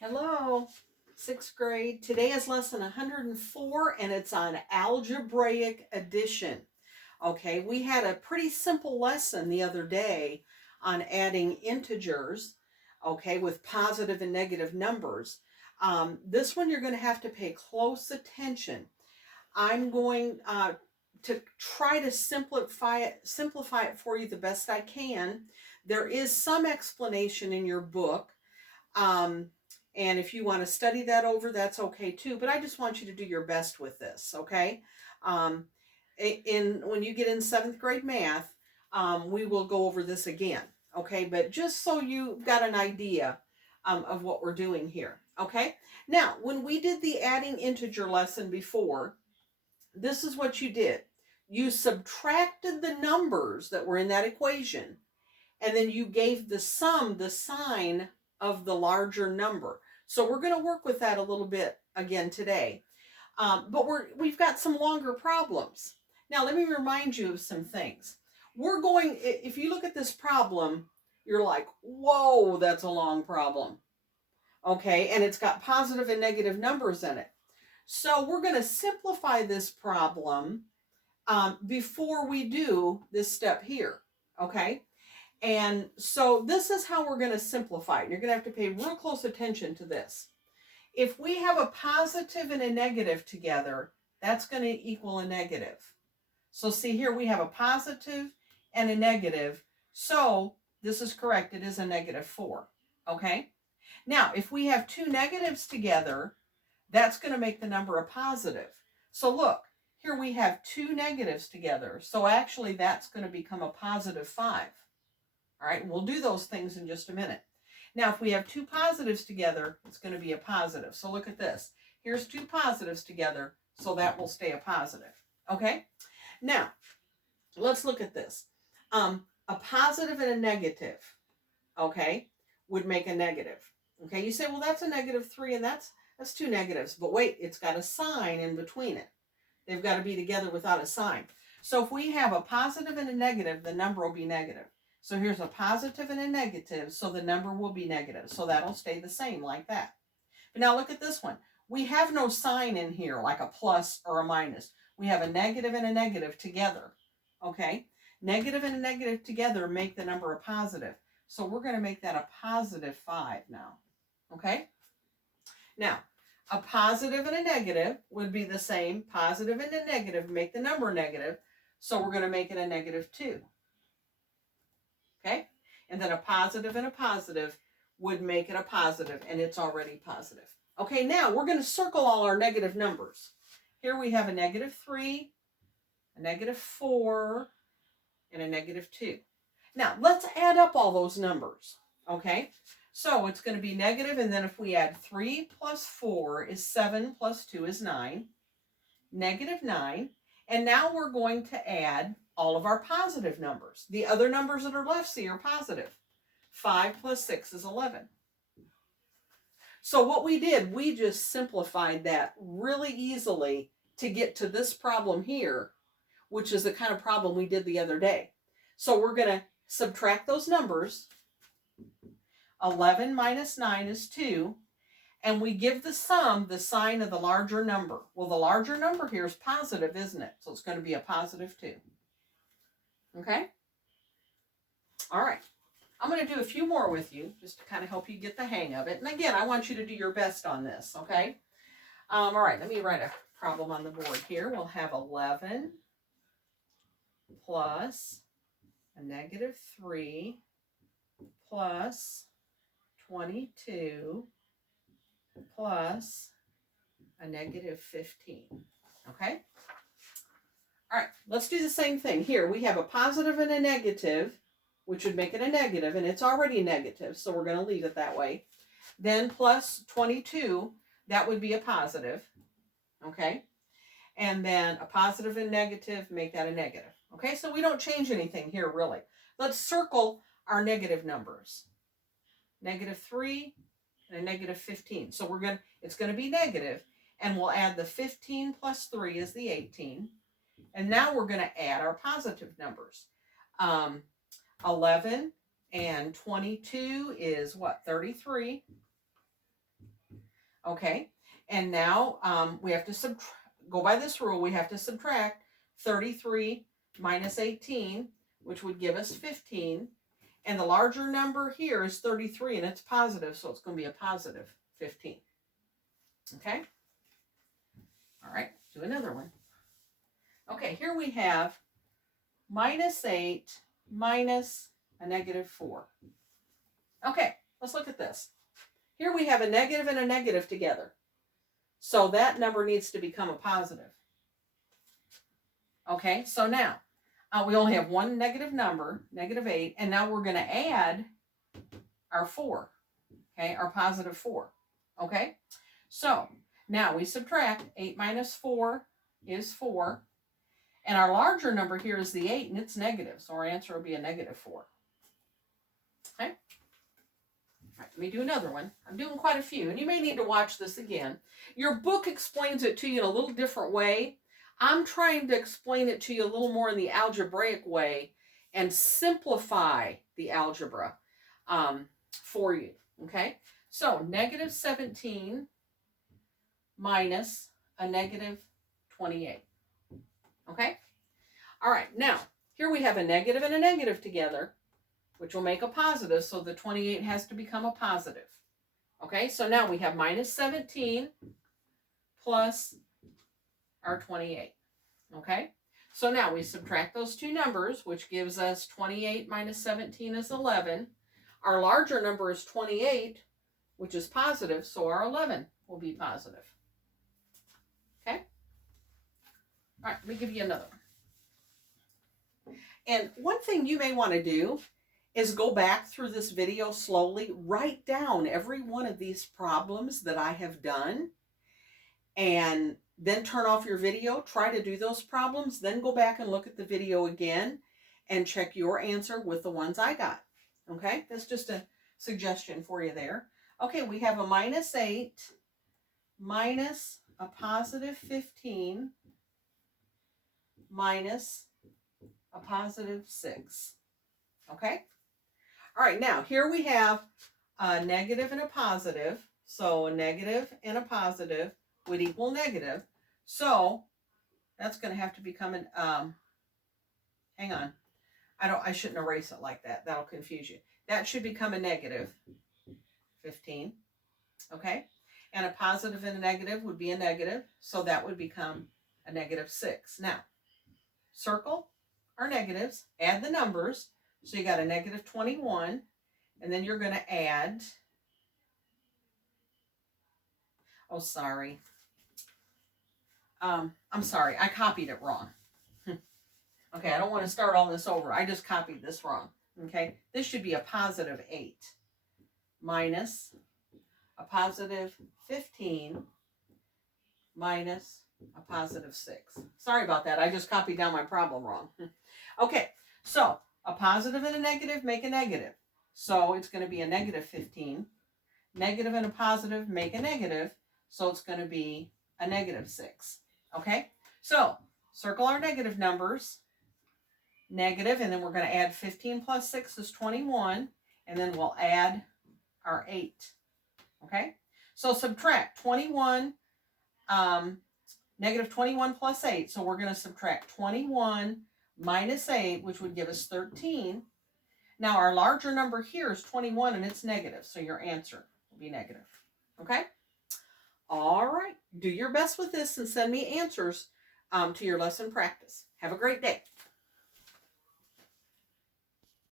Hello, sixth grade. Today is lesson 104 and it's on algebraic addition. Okay, we had a pretty simple lesson the other day on adding integers, okay, with positive and negative numbers. This one you're going to have to pay close attention. I'm going to try to simplify it for you the best I can. There is some explanation in your book. And if you want to study that over, that's okay too. But I just want you to do your best with this, okay? When you get in seventh grade math, we will go over this again, okay? But just so you've got an idea of what we're doing here, okay? Now, when we did the adding integer lesson before, this is what you did. You subtracted the numbers that were in that equation, and then you gave the sum the sign of the larger number. So we're going to work with that a little bit again today. But we've got some longer problems. Now, let me remind you of some things. If you look at this problem, you're like, whoa, that's a long problem. Okay, and it's got positive and negative numbers in it. So we're going to simplify this problem before we do this step here. Okay, and so this is how we're going to simplify it. You're going to have to pay real close attention to this. If we have a positive and a negative together, that's going to equal a negative. So see here, we have a positive and a negative. So this is correct. It is a -4. Okay. Now, if we have two negatives together, that's going to make the number a positive. So look, here we have two negatives together. So actually that's going to become a +5. All right, we'll do those things in just a minute. Now, if we have two positives together, it's going to be a positive. So look at this. Here's two positives together, so that will stay a positive. Okay? Now, let's look at this. A positive and a negative, okay, would make a negative. Okay, you say, well, that's a -3, and that's two negatives. But wait, it's got a sign in between it. They've got to be together without a sign. So if we have a positive and a negative, the number will be negative. So here's a positive and a negative, so the number will be negative. So that'll stay the same like that. But now look at this one. We have no sign in here like a plus or a minus. We have a negative and a negative together. Okay? Negative and a negative together make the number a positive. So we're going to make that a +5 now. Okay? Now, a positive and a negative would be the same. Positive and a negative make the number negative. So we're going to make it a -2. Okay? And then a positive and a positive would make it a positive, and it's already positive. Okay, now we're going to circle all our negative numbers. Here we have a -3, a -4, and a -2. Now, let's add up all those numbers. Okay? So it's going to be negative, and then if we add 3 plus 4 is 7 plus 2 is 9. -9. And now we're going to add all of our positive numbers. The other numbers that are left, see, are positive. 5 plus 6 is 11. So what we did, we just simplified that really easily to get to this problem here, which is the kind of problem we did the other day. So we're going to subtract those numbers. 11 minus 9 is 2. And we give the sum the sign of the larger number. Well, the larger number here is positive, isn't it? So it's going to be a +2. Okay? All right. I'm going to do a few more with you just to kind of help you get the hang of it. And again, I want you to do your best on this, okay? All right, let me write a problem on the board here. We'll have 11 plus a -3 plus 22 plus a -15. Okay? All right, let's do the same thing. Here we have a positive and a negative, which would make it a negative, and it's already negative, so we're going to leave it that way. Then plus 22, that would be a positive. Okay? And then a positive and negative, make that a negative. Okay, so we don't change anything here, really. Let's circle our negative numbers. -3 and a -15. So it's going to be negative, and we'll add the 15 plus 3 is the 18. And now we're going to add our positive numbers. 11 and 22 is what? 33. Okay, and now we have to go by this rule. We have to subtract 33 minus 18, which would give us 15. And the larger number here is 33, and it's positive, so it's going to be a positive 15. Okay? All right, do another one. Okay, here we have minus 8 minus a negative 4. Okay, let's look at this. Here we have a negative and a negative together. So that number needs to become a positive. Okay, so now we only have one negative number, negative 8, and now we're going to add our 4, okay, our positive 4. Okay, so now we subtract 8 minus 4 is 4, and our larger number here is the 8, and it's negative, so our answer will be a negative 4. Okay, all right, let me do another one. I'm doing quite a few, and you may need to watch this again. Your book explains it to you in a little different way. I'm trying to explain it to you a little more in the algebraic way and simplify the algebra for you, okay? So negative 17 minus a negative 28, okay? All right, now, here we have a negative and a negative together, which will make a positive, so the 28 has to become a positive, okay? So now we have minus 17 plus our 28, okay? So now we subtract those two numbers, which gives us 28 minus 17 is 11. Our larger number is 28, which is positive, so our 11 will be positive. Okay? All right, let me give you another one. And one thing you may want to do is go back through this video slowly, write down every one of these problems that I have done, and then turn off your video, try to do those problems, then go back and look at the video again and check your answer with the ones I got. Okay, that's just a suggestion for you there. Okay, we have a minus 8 minus a positive 15 minus a positive 6. Okay, all right, now here we have a negative and a positive. So a negative and a positive would equal negative. So that's going to have to become an, hang on. I shouldn't erase it like that. That'll confuse you. That should become a negative 15. Okay. And a positive and a negative would be a negative. So that would become a negative 6. Now, circle our negatives, add the numbers. So you got a negative 21. And then you're going to add, oh, sorry. I'm sorry, I copied it wrong. Okay, I don't want to start all this over. I just copied this wrong. Okay, this should be a positive 8 minus a positive 15 minus a positive 6. Sorry about that. I just copied down my problem wrong. Okay, so a positive and a negative make a negative. So it's going to be a negative 15. Negative and a positive make a negative. So it's going to be a negative 6. Okay, so circle our negative numbers, negative, and then we're going to add 15 plus 6 is 21, and then we'll add our 8. Okay, so subtract 21, negative 21 plus 8, so we're going to subtract 21 minus 8, which would give us 13. Now our larger number here is 21, and it's negative, so your answer will be negative. Okay? All right. Do your best with this and send me answers to your lesson practice. Have a great day.